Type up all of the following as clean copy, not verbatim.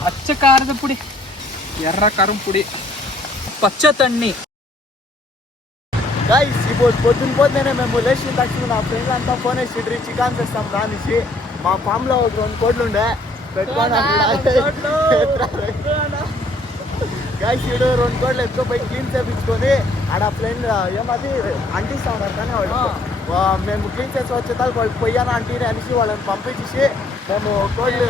పచ్చ కాರದ పొడి, ఎర్ర కారం పొడి, పచ్చ తన్ని. గైస్ ఇప్పుడు పొద్దున్నే మేము లేచిన తక్షణ నా ఫ్రెండ్ అంతా ఫోన్ వేసి చికెన్ చేస్తాం రానిసి. మా ఫామ్ లో 2 కోడ్లు ఉండే పెట్టుకోండి. గైస్ ఇడు 2 కోడ్లు ఎత్తుకుపోయి క్లీన్ చేయించుకొని ఆడ ఫ్రెండ్ ఏమది అంటిస్తా ఉన్నారు కానీ వాళ్ళు మేము క్లీన్ చేసి వచ్చేదాకా వాళ్ళు పొయ్యాను అంటీని అనేసి వాళ్ళని పంపించేసి మేము కోడ్లు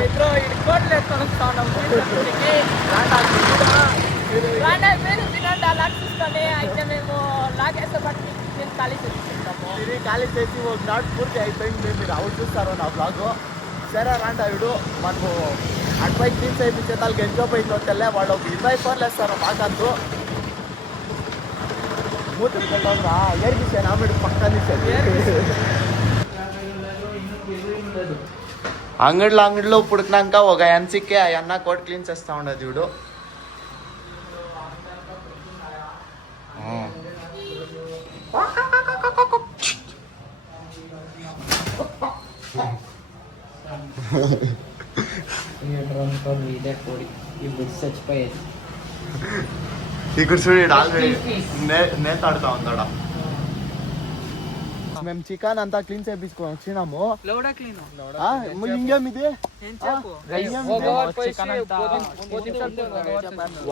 ఖాళీ చేసి ఒక నాట్ పూర్తి అయిపోయింది. మీరు అవుట్ చూస్తారు నా బ్లాగ్. సరే రాండి ఆవిడు మనము అటుపై క్లీన్ చేయించేదానికి ఎంజాయ్ పోయిందో తెల్లే వాళ్ళు ఒక 20 ఫోన్లు వేస్తారు మాకంతూ. మూతులు పెట్టారా ఏర్పిస్తాను ఆమెడు పక్కన అంగడిలో పుడికినాక ఒక ఎన్సీకే అన్న కోట్ క్లీన్ చేస్తా ఉండదు చూడు. ఇక్కడ చూడు ఆల్రెడీ నేతాడుతా ఉందాడా. మేము చికెన్ అంతా క్లీన్ చేయించుకొని వచ్చినాము. ఇంకేమిది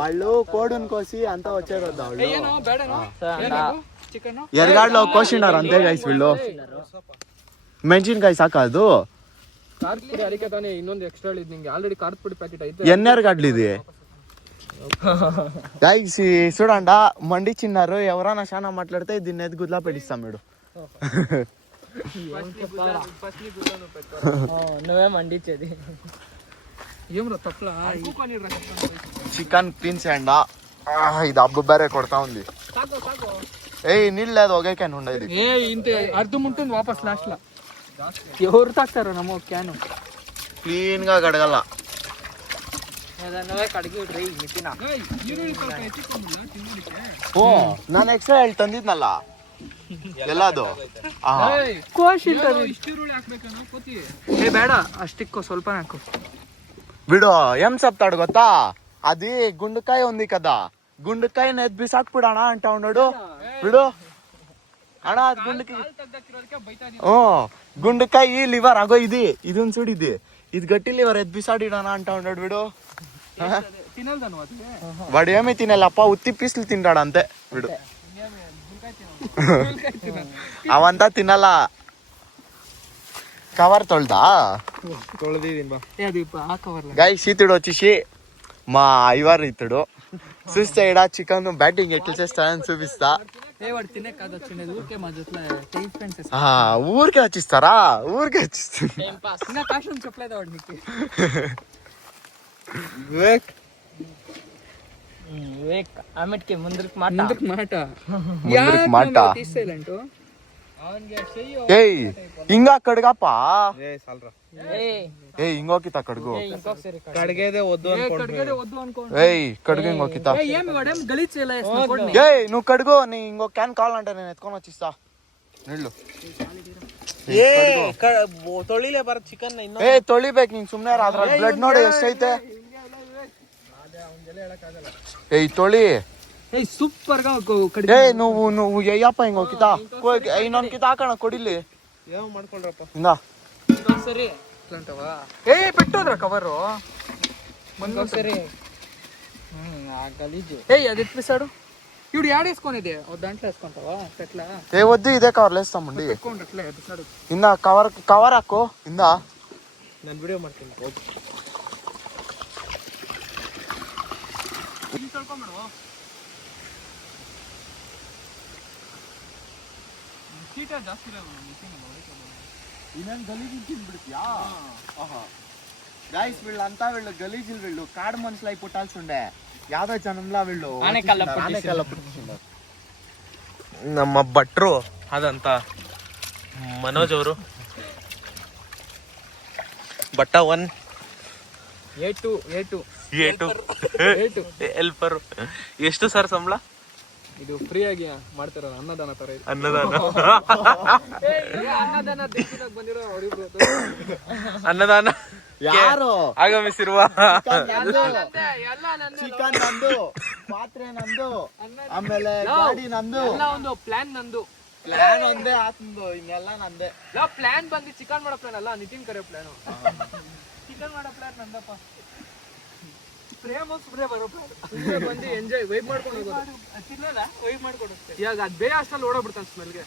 వాళ్ళు కోడుని కోసి అంతా వచ్చారు ఎరగాడ్లో కోసినారు అంతే గైస్. వీళ్ళు ಮೆಣಸಿನಕಾಯಿ ಸಾಕದು ఎన్ఆర్ గడ్లు ఇది గైస్ చూడండ మండిచ్చిన్నారు. ఎవరైనా చాలా మాట్లాడితే దీన్ని ఎది గుడ్లా పెట్టిస్తాం మీరు. నువ్వే మండిచ్చేది చికెన్ క్లీన్ చేయండా. ఇది అబ్బు ಬೇರೆ కొడతా ఉంది. ఏయ్ నీళ్ళు లేదు ఒకే క్యాన్ ఉండేది. ఇంత అర్థం ఉంటుంది వాపస్ లాస్ట్ లా ఎవరు తాగుతారు నమ్మో క్యాన్ క్లీన్ గా కడగల. ನಾನು ಎಕ್ಸ್ಟ್ರಾ ಹೇಳಿ ತಂದಿದ್ನಲ್ಲ ಎಲ್ಲದು ಬೇಡ ಅಷ್ಟಿಕ್ಕೋ ಸ್ವಲ್ಪ ಹಾಕು ಬಿಡು. ఏం చెప్తాడు ಗೊತ್ತಾ, అది గుండుకాయ ఉంది కదా, గుండుకాయని ఎత్తి బిసాక్ಬಿಡೋಣ అంటా ఉన్నాడు. ಬಿಡು ಅಣ್ಣ ಅದು గుండుకాయ లివర్ అగో ఇది ಒಂದು చూడు, ఇది గట్టి లివర్ ఎత్తి బిసాడిడానా అంటా ఉన్నాడు వీడు. వాడు ఏమీ తినాలప్ప, ఉత్తి పీసులు తింటాడు అంతే వీడు. ಅವಂತ ತಿನ್ನಲ್ಲ. కవర్ తొలదా గైస్ ఇతడు వచ్చేసి మా ఐవారు. ఇతడు చూస్తే ఇక్కడ చికెన్ బ్యాటింగ్ ఎట్లా చేస్తాడని చూపిస్తా. ఊరికే వచ్చిస్తారా? ఊరికే వచ్చిస్తారు. ఏయ్ ఇంకా కడుగాపా. ఏయ్ ఇంకోకిత కడుగు. కడిగేదే వద్దు ఏయ్ కడుగు ఇంకోకిత. ఏయ్ నువ్వు కడుగు. నీ ఇంకో క్యాన్ కావాలంటే నేను ఎత్తుకొని వచ్చిస్తా నీళ్ళు. ತೊಳಿಲೇ ಬರ ಚಿಕನ್. ಏ ತೊಳಿಬೇಕು ನೀನ್ ಸುಮ್ನೆ. ಅದ್ರಲ್ಲಿ ಬ್ಲಡ್ ನೋಡಿ ಎಷ್ಟೈತೆ. ಏಯ್ ತೊಳಿ. ಸೂಪರ್ గా ಏ నువ్వు అయ్యప్ప ఇంకొకిత ಇನ್ನೊಂದ್ ಕಿತ ಹಾಕೋಣ ಕೊಡಿಲಿ. ఏమో ಮಾಡ್ಕೊಳ್ರಪ್ಪ ಇಂದಾ సరే ఇట్లాంటవా. ఏ పెట్టోద్రా కవర్ ముందు సరే. ఆ గలీజు. ఏయ్ అది ఎత్తిసాడు ఇప్పుడు యాడ్ వేసుకునేది దాంట్లో వేసుకుంటావా ఎట్లా? ఏ వద్దు ఇదే కవర్లో వేస్తామండి. అట్లా ఎత్తిసాడు. ఇందా కవర్ ಹಾಕೋ. ఇందా ನಾನು ವಿಡಿಯೋ ಮಾಡ್ತೀನಿ. ಜಾಸ್ತಿ గైస్ వీళ్ళంతా గలీజులు. వీళ్ళు కాడు మనుషులు అయి పుట్టాల్సి ఉండే. యాదవ జనంలా వీళ్ళు ನಮ್ಮ ಭಟ್ರು ಅದಂತ ಮನೋಜ್ ಅವರು ಬಟ್ಟ 1 A2 ಹೆಲ್ಪರ್. ಎಷ್ಟು ಸರ್ ಸಂಬಳ? ಇದು ಫ್ರೀ ಆಗಿ ಮಾಡ್ತಾರ ಅನ್ನದಾನ ತರ. ಅನ್ನದಾನ ಯಾರು ಆಗಮಿಸಿರುವ ಚಿಕನ್ ನಂದು, ಪಾತ್ರೆ ನಂದು, ಆಮೇಲೆ ಗಾಡಿ ನಂದು, ಒಂದು ಪ್ಲಾನ್ ನಂದು. ಪ್ಲಾನ್ ಒಂದೇ ಆತಂದು, ಇನ್ನೆಲ್ಲ ನಂದೆ. ಪ್ಲಾನ್ ಬಂದು ಚಿಕನ್ ಮಾಡೋ ಪ್ಲಾನ್ ಅಲ್ಲ, ನಿತಿನ್ ಕರೆ ಪ್ಲಾನ್. ಚಿಕನ್ ಮಾಡೋ ಪ್ಲಾನ್ ನಂದಪ್ಪ. ಸ್ಪ್ರೇ ಬರೋ ಪ್ಲಾನ್ ಬಂದು ಎಂಜಾಯ್ ವೈಬ್ ಮಾಡ್ಕೊಂಡು ಹೋಗೋದು. ವೈಬ್ ಮಾಡ್ಕೊಂಡು ಇವಾಗ ಅದು ಬೇರೆ ಅಷ್ಟಲ್ಲಿ ಓಡೋಗ್ಬಿಡ್ತಾನೆ ಸ್ಮೆಲ್ಗೆ.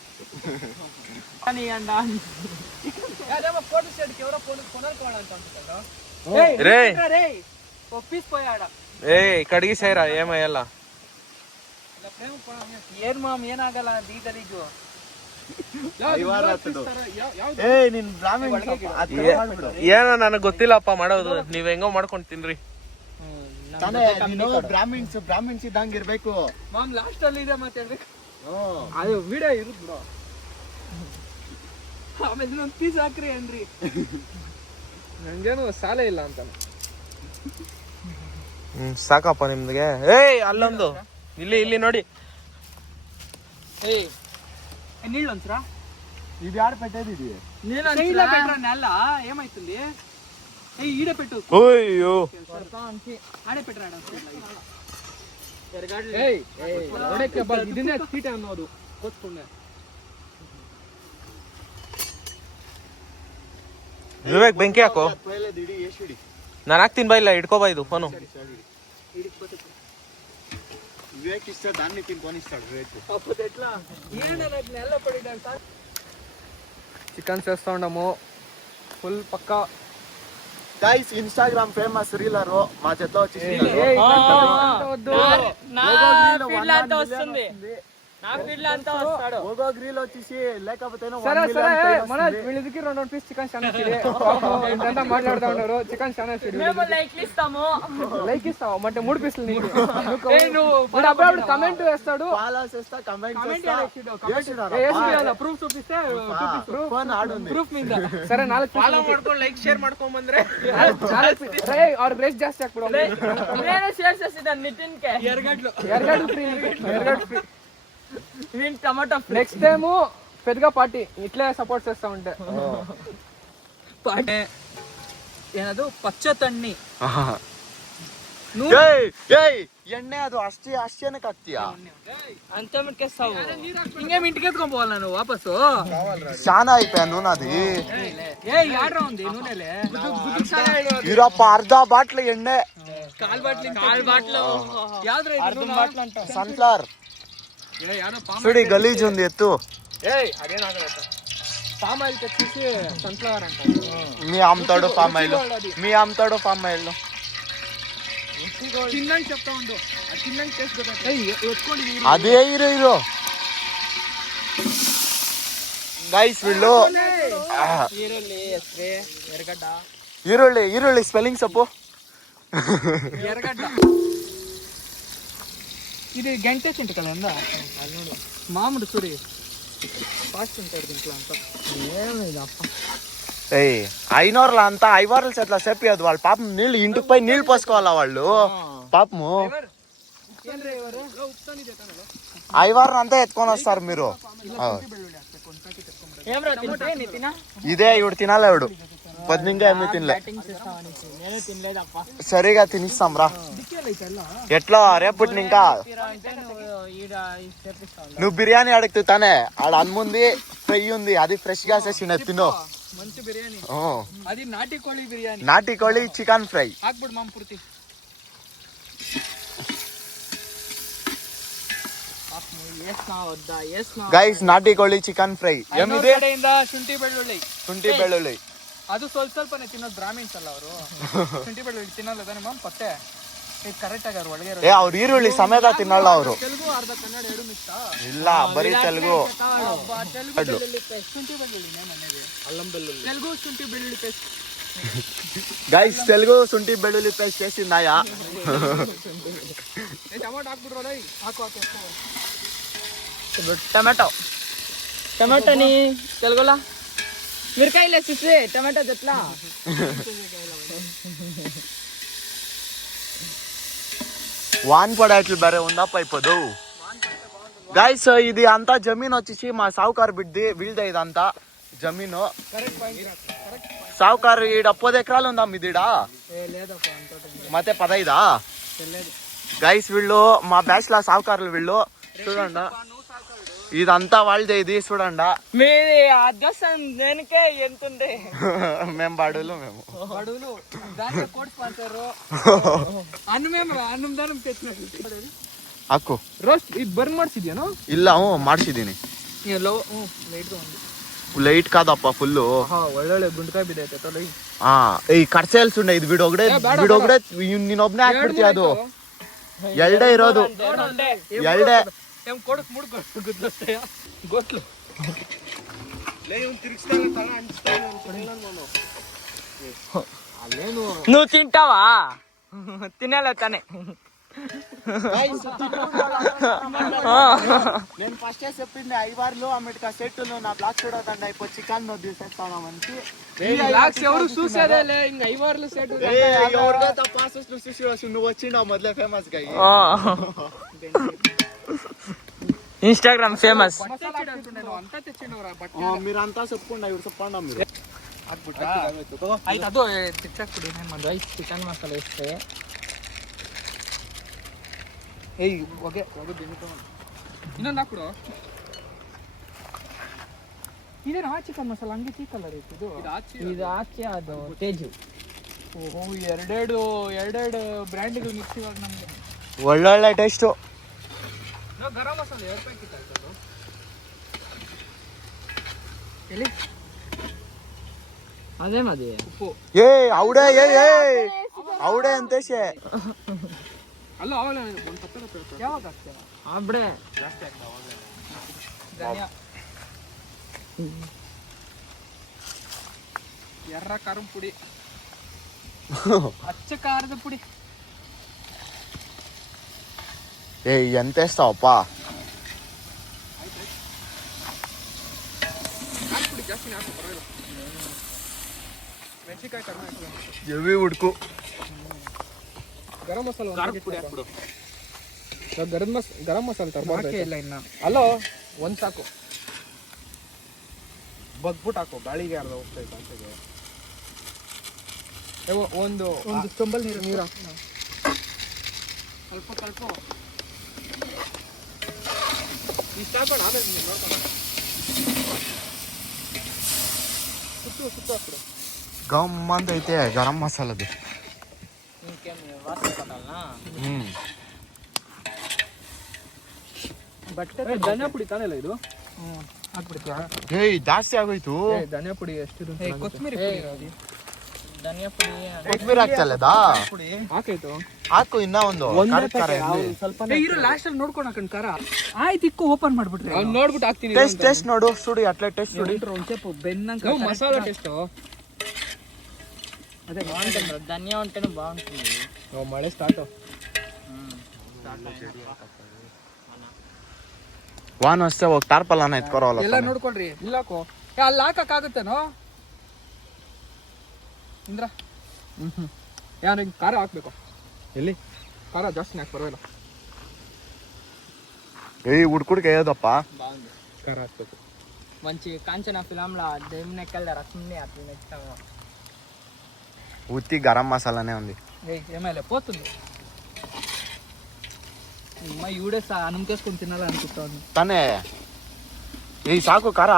ಫೋಟೋ ಶೆಡ್ಗೆ ఎవరో కొనాలి ಅಂತ రే ఒప్పిస్ పోయాడా కడిగి సైరా ఏమయ్యಲ್ಲ ಏನ್ ಮಾಮ್ ಏನಾಗಲ್ಲ ಈ ಗಲೀಜು. ನಿನ್ ಬ್ರಾಹ್ಮಣ ಏನೋ ನನಗ್ ಗೊತ್ತಿಲ್ಲಪ್ಪ ಮಾಡೋದು, ನೀವ್ ಹೆಂಗೋ ಮಾಡ್ಕೊಂಡ್ ತಿನ್ರಿ. ಬ್ರಾಹ್ಮಿನ್ಸ್ ಇದ್ದಂಗ ಇರ್ಬೇಕು. ಮಾಮ್ ಲಾಸ್ಟ್ ಅಲ್ಲಿ ಇದೆ ಮಾತಾಡ್ಬೇಕು. ಅದು ವಿಡಿಯೋ ಇರುತ್ತ ಬ್ರೋ. ಆಮೇಲೆ ಇನ್ನೊಂದು ಪೀಸ್ ಹಾಕ್ರಿ ಅನ್ರಿ. ನಂಗೇನು ಸಾಲ ಇಲ್ಲ ಅಂತ. ಸಾಕಪ್ಪ ನಿಮ್ಗೆ. ಅಲ್ಲೊಂದು ಇಲ್ಲಿ ನೋಡಿ. ನೀಳೊಂದ್ಸರ ಇದು ಯಾರು ಪೆಟ್ಟಿದ್ದೀವಿ ಅಲ್ಲ ಏಮಾಯ್ತು ಇಲ್ಲಿ. ಈಡೆ ಪೆಟ್ಟು ಅಯ್ಯೋ ಆಡೆ ಪೆಟ್ರ ಇದನ್ನೇ ಕೀಟ ಅನ್ನೋದು ಗೊತ್ತುಂಡೆ. ವಿವೇಕ್ ಬೆಂಕಿ ಹಾಕೋ, ನಾನು ಹಾಕ್ತೀನಿ. ಬಾ ಇಲ್ಲ ಇಟ್ಕೋ ಬಾ ಇದು ಫೋನು. వివేక్ ఇస్తే దాన్ని తినిపోనిస్తాడు వివేక్. చికెన్ చేస్తా ఉండము ఫుల్ పక్కా. గైస్ ఇన్స్టాగ్రామ్ ఫేమస్ రీలర్ మా చేత వచ్చేసి గ్రీల్ వచ్చేసి లేకపోతే వీళ్ళకి 2 పీస్ చికెన్ చాలా మాట్లాడుతూ ఉన్నారు. చికెన్ చాలా లైక్ ఇస్తావు అంటే 3 పీసులు నీకు. అప్పుడప్పుడు కమెంట్ వేస్తాడు, ప్రూఫ్ చూపిస్తే ప్రూఫ్ మీద సరే 4 ఫాలో ಮಾಡ್ಕೊಂಡು ಲೈಕ್ ಶೇರ್ ಮಾಡ್ಕೊಂಡ್ ಬಂದ್ರೆ ಅವ್ರ ಬ್ರೇಕ್ ಜಾಸ್ತಿ ಹಾಕ್ಬಿಡು. ಶೇರ್ చేసిదాన్ని నితిన్ కే ఎర్గడ్లు ఫ్రీ. టమాటో నెక్స్ట్ టైం పెద్దగా పార్టీ ఇట్లే సపోర్ట్ చేస్తా ఉంటే. ಏನದು ಪಚ್ಚ ತಣ್ಣಿ ಎಣ್ಣೆ ಅದು ಅಷ್ಟೇನಕ್ ಹಾಕ್ತೀಯಾ ಅಂತ ಮಿಟ್ಕೇಸ್ತಾವು. ಹಿಂಗೆ ಮಿಟ್ಕೆತ್ಕೊಂಡ್ పోవాలి ನಾನು ವಾಪಸ್ಸು. ಶಾನ అయిపోయా నూనె అది. ಯಾಡ್ರ ఉంది నూనెలే ಇರಪ್ಪ ಅರ್ಧ ಬಾಟ್ಲು ಎಣ್ಣೆ. ಕಾಲ್ ಬಾಟ್ಲು ಯಾವ್ದ್ರ సన్ఫ్లవర్ చూడి గలీజ్ ఉంది ఎత్తు. పామ్ ఆయిల్ తెచ్చేసి సన్ఫ్లవర్ అంట. మీ అమ్ముతాడు పామ్ ఆయిల్ తిన్నాను చెప్తా ఉండు. తిన్నాను చేసుకోండి. అదే హీరో గైస్ వీళ్ళు ఈరుಳ್ಳಿ స్పెల్లింగ్ చెప్పు. ఎర్రగడ్డ ఇది గంటేసి ఉంటుంది కదా అందా మామిడి చూడి ఫాస్ట్ ఉంటాడు దీంట్లో అంతా. ఐనోర్ల అంతా ఐవార్ల చేతిలో చెప్పదు వాళ్ళు. పాపం నీళ్ళు ఇంటికి పోయి నీళ్ళు పోసుకోవాలా వాళ్ళు పాపము. ఐవార్ని అంతా ఎత్తుకొని వస్తారు మీరు. ఇదే ఇవిడు తినాలి. ఇవిడు పొద్దుగా ఏమి తినలే. సరిగా తినిస్తాం రా. ఎట్లా రేపటి ఇంకా నువ్వు బిర్యానీ అడుగుతూ తానే ఆడ అన్ముంది ఫ్రై ఉంది, అది ఫ్రెష్ గా చేసి తిను. మంచి బిర్యానీ అది. నాటి కోಳಿ చికెన్ ఫ్రై ಹಾಕ್ಬಿಡು ಮಾಮ್ ಪೂರ್ತಿ. ಗೈಸ್ ನಾಟಿ ಕೋಳಿ ಚಿಕನ್ ಫ್ರೈ ಏನಿದೆ? ಶುಂಠಿ ಬೆಳ್ಳುಳ್ಳಿ ಅದು ಸ್ವಲ್ಪನೇ ತಿನ್ನೋದು ಬ್ರಾಹ್ಮಿನ್ಸ್ ಅಲ್ಲ ಅವರು. ಶುಂಠಿ ಬೆಳ್ಳುಳ್ಳಿ ತಿನ್ನಲ್ಲ ತಾನೆ ಮಾಮ್ ಪತ್ತೆ ಕರೆಕ್ಟ್ ಆಗಿ ಅವ್ರು ಒಳಗೆ ಅವ್ರು ಈರುಳ್ಳಿ ಸಮೇತ ತಿನ್ನಲ್ಲ ಅವರು. ತೆಲುಗು ಅರ್ಧ ಕನ್ನಡ ಎರಡು ಮಿಕ್ಸ್ ಇಲ್ಲ ಬರೀ ತೆಲುಗು. ಶುಂಠಿ ಬೆಳ್ಳುಳ್ಳಿ ಅಲ್ಲಂ ಬೆಳ್ಳುಳ್ಳಿ ತೆಲುಗು ಶುಂಠಿ ಬೆಳ್ಳುಳ್ಳಿ ಪೇಸ್ಟ್. ಗೈಸ್ ತೆಲುಗು ಶುಂಠಿ ಬೆಳ್ಳುಳ್ಳಿ ಪೇಸ್ಟ್ చేసిందాయా? ಟೊಮೆಟೊ ಹಾಕ್ಬಿಡ್ರೋ. ಹಾಕು ಟೊಮೆಟೊನಿ ತೆಲುಗುಲ ಮಿರ್ಕಾಯಿಲ್ಲ ಸಿಸ್ರೆ ಟೊಮೆಟೊ ಜೊತ್ಲ వాన్ పడేట్లు బరే ఉందప్ప ఇప్పుడు. గైస్ ఇది అంతా జమీన్ వచ్చేసి మా సావుకారు బిడ్ది వీళ్ళదే. ఇదంతా జమీను. సావుకారు ఈడ 10 ఎకరాలు ఉందా మీదీడ లేదప్ప అంత మతే 15 తెలియదు. గైస్ వీళ్ళు మా బ్యాచ్ లా సావుకారులు వీళ్ళు చూడండి ఇదంతా వాళ్ళదే ఇది చూడండి మీది అడ్రస్ దేనికే ఎంతుండే మేము బడులు మేము బడులు దాంట్లో కోట్ స్పాన్సర్ ಅನ್ನ ದಾನ ತೆಚ್ಚಿನ ಹಾಕು ರೋಸ್ಟ್ ಇದು ಬರ್ನ್ ಮಾಡಿಸಿದ್ಯಾನೋ ಇಲ್ಲ ಮಾಡಿಸಿದೀನಿ ಲೋ ಲೈಟ್ ಒಂದು ಲೈಟ್ ಕಾದಪ್ಪ ಫುಲ್ಲು ಒಳ್ಳೊಳ್ಳೆ ಗುಂಡ್ಕಾಯಿ ಬಿದ್ದೈತೆ ತೊಲೈ ಈ ಕಡ್ಸೆಲ್ಸ್ ಉಂಡೆ ಇದು ಬಿಡೋಗಡೆ ನೀನೊಬ್ನೇ ಹಾಕ್ಬಿಡ್ತೀಯ ಅದು ಎರಡೇ ಇರೋದು ಎರಡೇ ಕೊಡಕ್ ಮುಡ್ ಗೊತ್ತಲು ಅಲ್ಲೇನು నువ్వు తింటావా తినాల ತಾನೆ నేను ఫస్ట్ చెప్పింది 5 వారాలు అమెరికా సెట్లు నా బ్లాక్ చూడకండి అయిపోయి చికెన్ తీసేస్తాను మంచి లాక్స్ ఎవరు చూసేదేలే ఇంక 5 వారాలు సెట్ ఎవరికో పాసెస్ చూసి నువ్వు వచ్చిండావు మొదలే ఫేమస్ గా ఇన్స్టాగ్రామ్ ఫేమస్ అంతా తెచ్చిండవరా బట్ మీరంతా చెప్పుకుండా ఇవి చెప్పండి మీరు ಆಯ್ತು ಅದು ತಿಚ್ಚಾಕ್ಬಿಡಿ ಏನೇನು ಮಾಡಿ ಐಸ್ ಚಿಕನ್ ಮಸಾಲೆ ಇಷ್ಟೇ ಏಯ್ ಹೊಗೆ ಇನ್ನೊಂದು ಹಾಕ್ಬಿಡು ಇದೇನು ಆ ಚಿಕನ್ ಮಸಾಲ ಹಂಗೆ ಟೀ ಕಲರ್ ಐತೆ ಇದು ಆಚೆ ಅದು ತೇಜು ಓಹೋ ಎರಡೆರಡು ಬ್ರ್ಯಾಂಡ್ಗಳು ಮಿಕ್ಸ್ ಇವಾಗ ನಮಗೆ ಒಳ್ಳೊಳ್ಳೆ ಟೇಸ್ಟು ಗರಂ ಮಸಾಲೆ 2 ಪ್ಯಾಕೆಟ್ ಆಯ್ತು ಅದು ಎಲ್ಲಿ అదే మాది ಉಪ್ಪು అవుడే అవుడే అంతేసే ಅಲ್ಲ ಅವಳ ಒಂದು ತಪ್ಪದ ಯಾವಾಗ ಹಾಕ್ತೀರಾ అప్పుడే ಜಾಸ್ತಿ ಆಗ್ತಾವ ಧನಿಯಾ ఎర్ర కారం పొడి అచ్చ కాರದ పొడి ఎంత వేస్తావప్పా పొడి ಜಾಸ್ತಿ ಹಾಕು ಪರವಾಗಿಲ್ಲ ಮೆಣಸಿನಕಾಯಿ ಕಡಿಮೆ ಹಾಕು ಎವಿ ಉಡ್ಕು ಗರಂ ಮಸಾಲ ಒಂದು ಪುಡಿ ಹಾಕ್ಬಿಡು ಗರಂ ಮಸಾಲ ತರಬಾರ್ದು ಇಲ್ಲ ಇನ್ನು ಅಲ್ಲೋ ಒಂದು ಸಾಕು ಬಗ್ಬಿಟ್ಟು ಹಾಕು ಗಾಳಿಗೆ ಅರ್ಧ ಹೋಗ್ತೈತೆ ಅಂತೆಗೆ ಒಂದು ಚೊಂಬಲ್ ನೀರು ಸ್ವಲ್ಪ ಇಷ್ಟ ಹಾಕೋಣ ಆಮೇಲೆ ನೋಡ್ಕೊಂಡು ಸುತ್ತು ಹಾಕ್ಬಿಡು ಗಮ್ಮಂತ ಐತೆ ಗರಂ ಮಸಾಲದು ಬಟ್ಟೆ ಧನಿಯಾ ಪುಡಿ ತಾನೆಲ್ಲ ಇದು ಹಾಕ್ಬಿಡ್ತೀಯ ಜಾಸ್ತಿ ಆಗೋಯ್ತು ಧನಿಯಾ ಪುಡಿ ಎಷ್ಟು ಕೊತ್ತಂಬರಿ ಪುಡಿ ಧನಿಯಾ ಪುಡಿ ಕೊತ್ಮೀರಿ ಹಾಕ್ತಲ್ಲದಾ ಹಾಕಾಯ್ತು ಹಾಕು ಇನ್ನ ಒಂದು ಸ್ವಲ್ಪ ಇರೋ ಲಾಸ್ಟ್ ಅಲ್ಲಿ ನೋಡ್ಕೊಂಡು ಹಾಕೊಂಡ್ ಖಾರ ಆಯ್ತು ಇಕ್ಕು ಓಪನ್ ಮಾಡ್ಬಿಟ್ರಿ ನೋಡ್ಬಿಟ್ಟು ಹಾಕ್ತೀನಿ ಟೇಸ್ಟ್ ನೋಡು ಸುಡಿ ಅಟ್ಲೆ ಟೇಸ್ಟ್ ಸುಡಿ ಒಂಚೆಪ್ಪು ಬೆನ್ನಂಗ ಮಸಾಲ ಟೇಸ್ಟ್ అదే బాగుంటుంది ధనియా ఉంటేనే బాగుంటుంది మళ్ళీ స్టార్ట్ ವಾನ್ ವಸ್ತೆ ಹೋಗಿ ಟಾರ್ಪಲ್ ಎತ್ಕೊರೋಲ್ಲ ಎಲ್ಲ ನೋಡ್ಕೊಳ್ರಿ ಇಲ್ಲಾಕೋ ಅಲ್ಲಿ ಹಾಕಕ್ಕಾಗತ್ತೇನೋ ಇಂದ್ರ ಯಾರು ಹಿಂಗೆ ಖಾರ ಹಾಕ್ಬೇಕು ಎಲ್ಲಿ ಖಾರ ಜಾಸ್ತಿ ಹಾಕಿ ಪರವಾಗಿಲ್ಲ ಉಡ್ಕುಡ್ಕೆ ಹೇಳದಪ್ಪ బాగుంది ఖార ಹಾಕ್ಬೇಕು మంచి కాంచన ఫిలంలో దేవుని ఎక్కల రసంని అట్లా నెక్తాము ఉత్తి గరం మసాలానే ఉంది ఏమైనా పోతుంది మా ఈవిడే అన్నం చేసుకొని తినాలనుకుంటాను ತಾನೇ ಸಾಕು ಖಾರ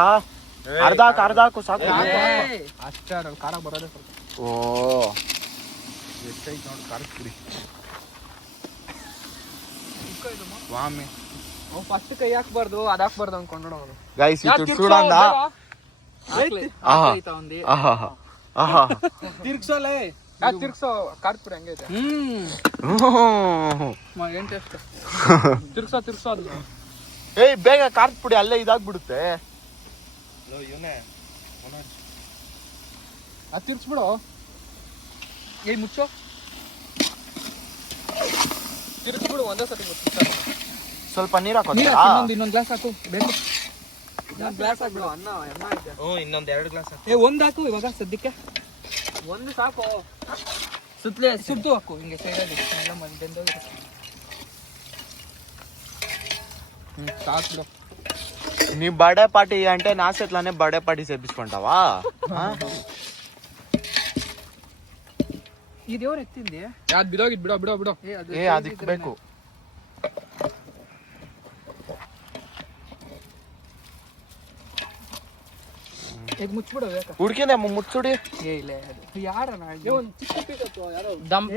ಅರ್ಧಾಕು ಸಾಕು ಅಷ್ಟೇ ಖಾರ ಬರೋದೇ ಸ್ವಲ್ಪ ಓ ಎಷ್ಟೈತೆ ನೋಡಿ ಖಾರದ ಪುಡಿ ಸ್ವಾಮಿ ಅವ್ ಫಸ್ಟ್ ಕೈ ಹಾಕ್ಬಾರ್ದು ಅದ್ ಹಾಕ್ಬಾರ್ದು ಅನ್ಕೊಂಡ್ರು ಅವನು ಗೈಸ್ ಇದು ಸುಡಂಡ ಆಹಾ ತಿರ್ಗ್ಸೋಲೆ ತಿರ್ಗ್ಸೋ ಖಾರದ ಪುಡಿ ಹಂಗೈತೆ ಏನ್ ಟೇಸ್ಟ್ ತಿರ್ಗ್ಸೋ ಅದು ಬೇಗ ಖಾರದ ಪುಡಿ ಅಲ್ಲೇ ಇದಾಗ್ಬಿಡುತ್ತೆ ಅದು ತಿರ್ಗ್ಸ್ಬಿಡು ಮುಚ್ಚೋ ತಿರ್ಗ್ಸ್ಬಿಡು ಒಂದೇ ಸತಿ ಸ್ವಲ್ಪ ನೀರು ಇನ್ನೊಂದು ಗ್ಲಾಸ್ ಹಾಕು ಬೇಕು ಗ್ಲಾಸ್ ಹಾಕ್ಬಿಡು ಅನ್ನ ಐತೆ ಇನ್ನೊಂದ್ 2 ಗ್ಲಾಸ್ ಒಂದ್ ಹಾಕು ಇವಾಗ ಸದ್ಯಕ್ಕೆ ಒಂದು ಸಾಕು ಸುತ್ತಲೇ ಸುತ್ತು ಹಾಕು ಹಿಂಗೆ ಸೈಡಲ್ಲಿ ಎಲ್ಲ ಬೆಂದೋಗಿರುತ್ತೆ ಸಾಕು నీ బర్త్డే పార్టీ అంటే నా సెట్లోనే బర్త్డే పార్టీ చేపించుకుంటావా ಇದು ఎవరు ఎత్తింది యాద్ బిడోగిದ್ బిడో బిడో బిడో ಏ ಅದಕ್ಕೆ ಬೇಕು ಇದು ಮುಚ್ಚಿಬಿಡೋ ಬೇಕಾ ಹುಡ್ಕಿದೆ ಮುಚ್ಚುಡಿ ఏ ಇಲ್ಲ ಅದು ಯಾರನ ಒಂದು ಚಿಕ್ಕ ಪೀಸ್ ಅದು ಯಾರೋ ದಮ್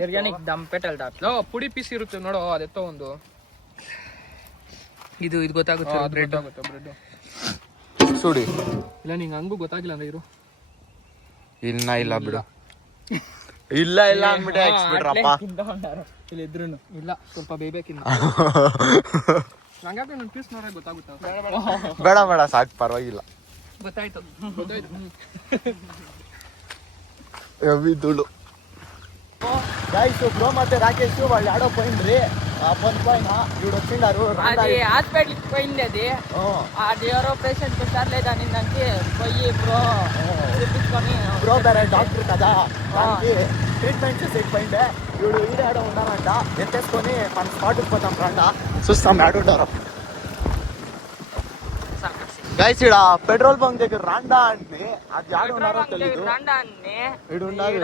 ಬಿರಿಯಾನಿಗೆ ದಮ್ ಪೆಟಲ್ ಲೋ ಪುಡಿ ಪೀಸ್ ಇರುತ್ತೆ ನೋಡು ಅದೆತ್ತೋ ಒಂದು ಇದು ಗೊತ್ತಾಗುತ್ತೆ ಬ್ರೆಡ್ ಆಗುತ್ತೆ ಬ್ರೆಡ್ ಸುಡಿ ಇಲ್ಲ ನಿಂಗೆ ಹಂಗೂ ಗೊತ್ತಾಗಿಲ್ಲ ಅಂದ್ರೆ ಇರು ಇಲ್ಲ ಬಿಡು ಇಲ್ಲ ಅಂದ್ಬಿಟ್ಟೆ ಹಾಕ್ಸ್ಬಿಟ್ರಪ್ಪ ಇಲ್ಲಿ ಇದ್ರು ಇಲ್ಲ ಸ್ವಲ್ಪ ಬೇಯ್ಬೇಕಿನ್ನ ನಂಗಾದ್ರೆ ನನ್ನ ಪೀಸ್ ನೋಡೋಕೆ ಗೊತ್ತಾಗುತ್ತೆ ಬೇಡ ಸಾಕು ಪರವಾಗಿಲ್ಲ ಗೊತ್ತಾಯ್ತು ಧೂಳು గాయస్ బ్రో ಮತ್ತೆ రాకేష్ వాళ్ళు ఆడో పోయిండ్రి పైన వీడు వచ్చిండారు అది హాస్పిటల్కి పోయింది అది అది ఎవరో పేషెంట్ సర్లేదా నిన్నంటే పోయి బ్రో చూపించుకొని బ్రో ಬೇರೆ డాక్టర్ కదా దానికి ట్రీట్మెంట్ చేసేకపోయిండే వీడు ఈడే ఆడ ఉన్నారంట ఎత్తేసుకొని మన స్పాట్కి పోతాం రంట చూస్తాం ఆడుంటారు గైస్ ఇక్కడ పెట్రోల్ బంక్ దగ్గర రాండా అంటే అది ఆడ ఉన్నారో తెలీదు ఈడు ఉండాలి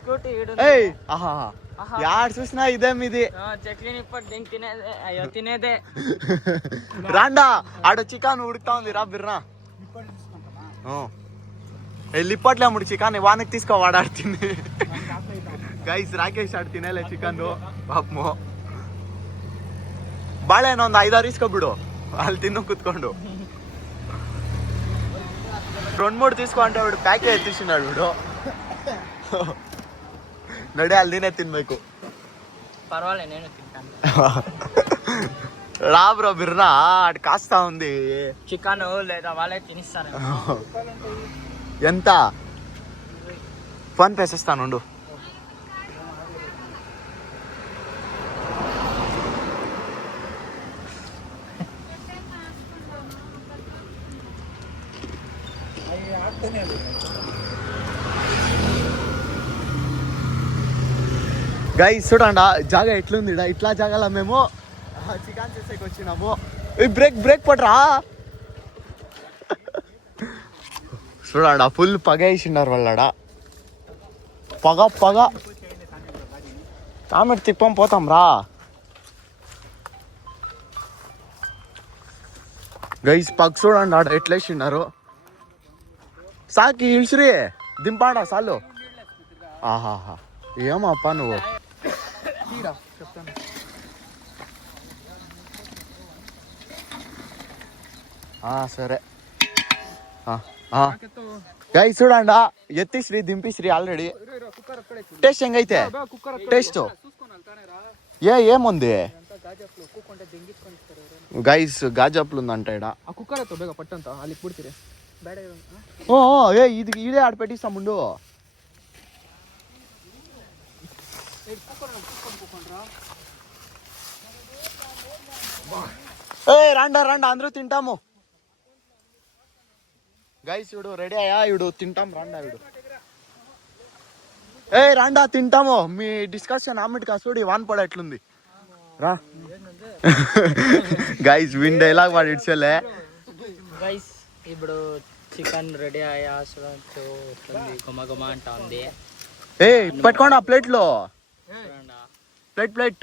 స్కూటీ ఏయ్ ఆహా యాడ్ చూసినా ఇదేం ఇది చక్లీని ఇప్పుడు దీన్ని తినేదే అయ్యో తినేదే రాండా ఆడ చికెన్ ఉడుకుతా ఉంది రా బిర్రా వెళ్ళి ఇప్పట్లే అమ్ముడు చికెన్ వానికి తీసుకో వాడు ఆడుతుంది గైస్ రాకేష్ ఆడు తినేలే చికెన్ పాపము ಬಾಳೆಹಣ್ಣು ಒಂದು 5-6 ಇಸ್ಕೊಬಿಡು ಅಲ್ಲಿ ತಿನ್ನು ಕೂತ್ಕೊಂಡು 2-3 తీసుకో అంటే వీడు ప్యాకేజ్ ఎత్తిస్తున్నాడు వీడు నడే అల్దినే తినಬೇಕು పర్వాలే నేను తింటాను రా బ్రో బిర్రా అటు కాస్తా ఉంది చికెన్ లేదా వాళ్ళే తినిస్తారు ఎంత ఫోన్ పేసేస్తాను ఉండు గైస్ చూడండి జాగ ఎట్లుంది ఇట్లా జాగాల మేము చికెన్ చేసేకి వచ్చినాము బ్రేక్ పడరా చూడండి ఫుల్ పగ వేసిండారు వాళ్ళాడ పగ తామెట్ తిప్పం పోతాం రా గైస్ పగ్ చూడండి ఆడ ఎట్లా వేసిండారు సాకి ఇల్సురి దింపాడా సాలు ఆహాహా ఏమప్ప నువ్వు చెప్తాను సరే గైస్ చూడండి ఎత్తిశ్రీ దింపిశ్రీ ఆల్రెడీ టేస్ట్ ಹೆಂಗೈತೆ టేస్ట్ ఏముంది గైస్ గాజాప్లు ఉందంట ఇడ ఆ కుక్కర్ ఎత్తో ಬೇಗ ಪಟ್ಟಂತ ಅಲ್ಲಿ ಬಿಡ್ತೀರಿ ಬೇಡ ఇది ఇదే ఆడ పెట్టిస్తాం ముందు రండా అందరూ తింటాము గైస్ ఇడు రెడీ అయ్యా ఇడు తింటాం రండా ఇడు రండా తింటాము మీ డిస్కషన్ ఆమెట్ కాసుడి వాన్ పడ ఎట్లుంది రా గైస్ విన్ డైలాగ్ వాడు ఇడ్చలే గైస్ ఇప్పుడు చికెన్ రెడీ అయ్యా చూడండి గుమ అంటా ఉంది పెట్టుకోండి ఆ ప్లేట్లో ప్లేట్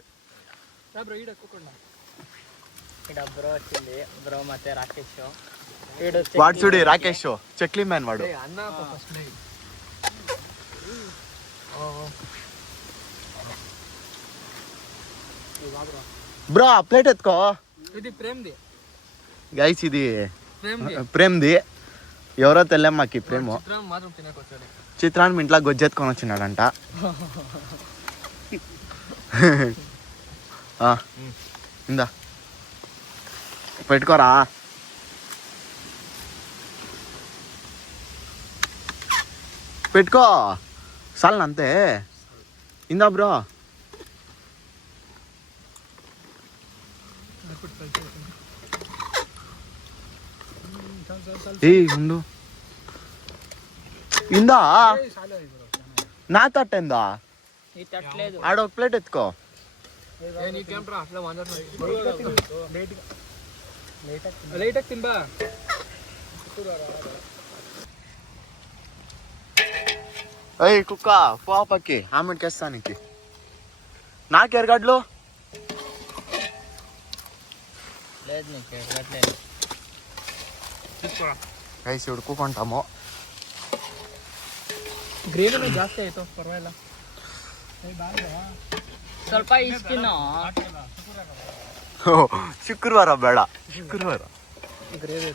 ఇక్కడ బ్రో వచ్చింది బ్రో ಮತ್ತೆ రాకేష్ వాడు చూడి రాకేష్ చక్లీ మ్యాన్ వాడు బ్రో ఆ ప్లేట్ ఎత్తుకో ఇది ప్రేమ్ది గైస్ ఇది ప్రేమ్ది ఎవరో తెల్లమ్మకి ప్రేమ మాత్రం తినకొచ్చాడు చిత్రాన్ని ఇంట్లో గొజ్జెత్తుకొని వచ్చినాడంట ఇందా పెట్టుకోరా పెట్టుకో సాల్ అంతే ఇందా బ్రో ఉండు ఇందా నా తట్టేందా ఆడ ఒక ప్లేట్ ఎత్తుకో లైట్ తింబా అయ్యి కుక్క పాపకి ఆమెకి వేస్తానికి నాకు ఎరగడ్లు లేదు నీకు ఎరగట్లేదు. ಗೈಸ್ ಹುಡ್ಕೊಂಟಾಮೋ ಗ್ರೇವಿನೂ ಜಾಸ್ತಿ ಆಯ್ತು ಪರವಾಗಿಲ್ಲ. ಸ್ವಲ್ಪ ಇಷ್ಟಿನ ಶುಕ್ರವಾರ ಬೇಡ ಶುಕ್ರವಾರ ಗ್ರೇವಿ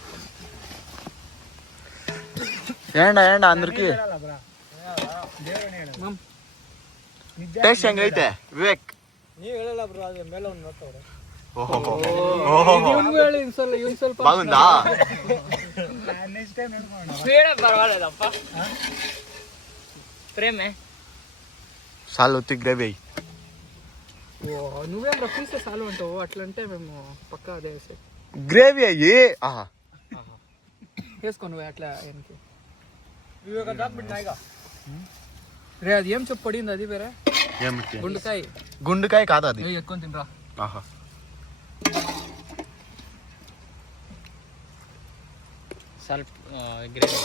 ఏండ ఏండ అందరికి ಟೇಸ್ಟ್ ಹೆಂಗೈತೆ ವಿವೇಕ್ ನೀವು ಹೇಳಲ್ಲ ಬ್ರೋ, ಅದ್ರ ಮೇಲೆ ಒಂದು ನೋಡ್ತಾವ್ರೆ. ಇವ್ನು ಸ್ವಲ್ಪ బాగుందా ಬೇಡ ಪರವಾಗಿಲ್ಲಪ್ಪ. ప్రేమే చాలు ఉత్తి గ్రేవీ నువ్వేం పీసే చాలు అంటావు. అట్లంటే మేము పక్కా అదే వేసే గ్రేవీ అయ్యి వేసుకో నువ్వే అట్లా వెనక్కి. రే అది ఏం చెప్పు పడింది అది వేరే ఏమిటి గుండెకాయ. గుండుకాయ కాదు అది ఎక్కువ తినరా. ఆహా ಸ್ವಲ್ಪ ಗ್ರೇವಿ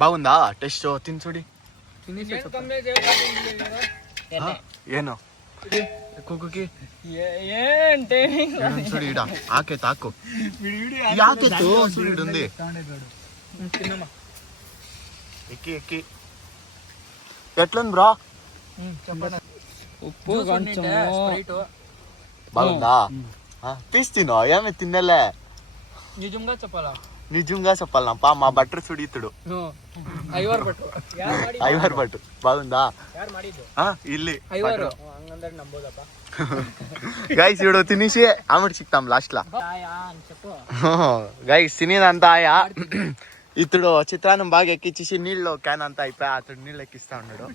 బాగుందా టేస్ట్ తిని చూడి తినేసి ಏನು ಕುಕ್ಕಿ ఏంటి చూడు ఇడ ఆకేత ఆకు ఆకెత్తు చూడు ఈడ ఉంది తిన్నమ్మా. ఎక్కి ఎక్కి ఎట్లుంది బ్రో చెప్పండి. ఉప్పు కొంచెం స్ప్రైట్ బాగుందా తీసి తినో ఏమి తిన్నలే నిజంగా చెప్పాలా? నిజంగా చెప్పాలనప్పా మా బట్టర్ చూడు ఇతడు ఐవారు పట్టు ఐవర్ బట్టు బాగుందా ಇಲ್ಲಿ ಐವಾರು ಗೈಸ್ ಇಡು ತಿನ್ನಿಸಿ ಆಮೇಲೆ ಸಿಗ್ತಾಮ್ ಲಾಸ್ಟ್ లా అని చెప్పు. గైస్ తినేదంతా ఆయా ఇతడు చిత్రాన్నం బాగా ఎక్కించేసి నీళ్ళు క్యాన్ అంతా అయిపోయా అతడు నీళ్ళు ఎక్కిస్తా ఉన్నాడు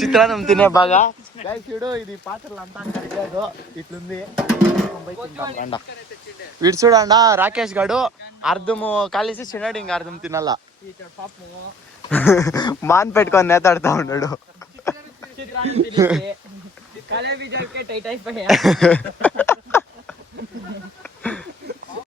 చిత్రాన్నం తినే బాగా గైస్ ఇడు ఇది పాత్రలు అంతా కడిగాడు ఇట్లుంది వీడు చూడండా రాకేష్ గాడు అర్ధము కాలేసి చిన్నాడు ఇంకా అర్ధం తినాలా మాన్ పెట్టుకొని నేతాడుతా ఉన్నాడు చిత్రాన్ని తెలిసి కలే బీజాకే టైట్ అయిపోయా.